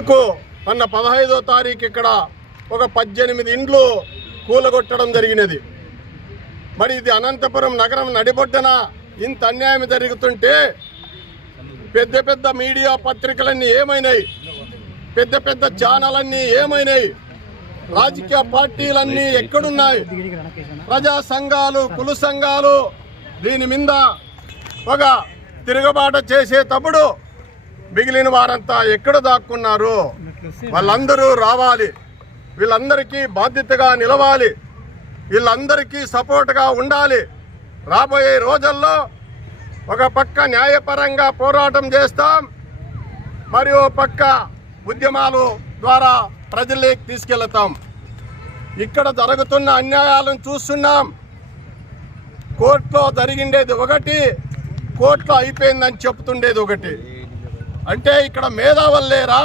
ఎందుకు మొన్న 15వ తారీఖు ఇక్కడ ఒక 18 ఇండ్లు కూలగొట్టడం జరిగినది. మరి ఇది అనంతపురం నగరం నడిబొడ్డన ఇంత అన్యాయం జరుగుతుంటే పెద్ద పెద్ద మీడియా పత్రికలన్నీ ఏమైనాయి, పెద్ద పెద్ద ఛానళ్ళన్నీ ఏమైనాయి, రాజకీయ పార్టీలన్నీ ఎక్కడున్నాయి, ప్రజా సంఘాలు కుల సంఘాలు దీని మీద ఒక తిరుగుబాటు చేసేటప్పుడు మిగిలిన వారంతా ఎక్కడ దాక్కున్నారు? వాళ్ళందరూ రావాలి, వీళ్ళందరికీ బాధ్యతగా నిలవాలి, వీళ్ళందరికీ సపోర్ట్గా ఉండాలి. రాబోయే రోజుల్లో ఒక పక్క న్యాయపరంగా పోరాటం చేస్తాం, మరి ఓ పక్క ఉద్యమాలు ద్వారా ప్రజల్లోకి తీసుకెళ్తాం. ఇక్కడ జరుగుతున్న అన్యాయాలను చూస్తున్నాం. కోర్టులో జరిగిండేది ఒకటి, కోర్టులో అయిపోయిందని చెప్తుండేది ఒకటి. అంటే ఇక్కడ మేధావులు లేరా?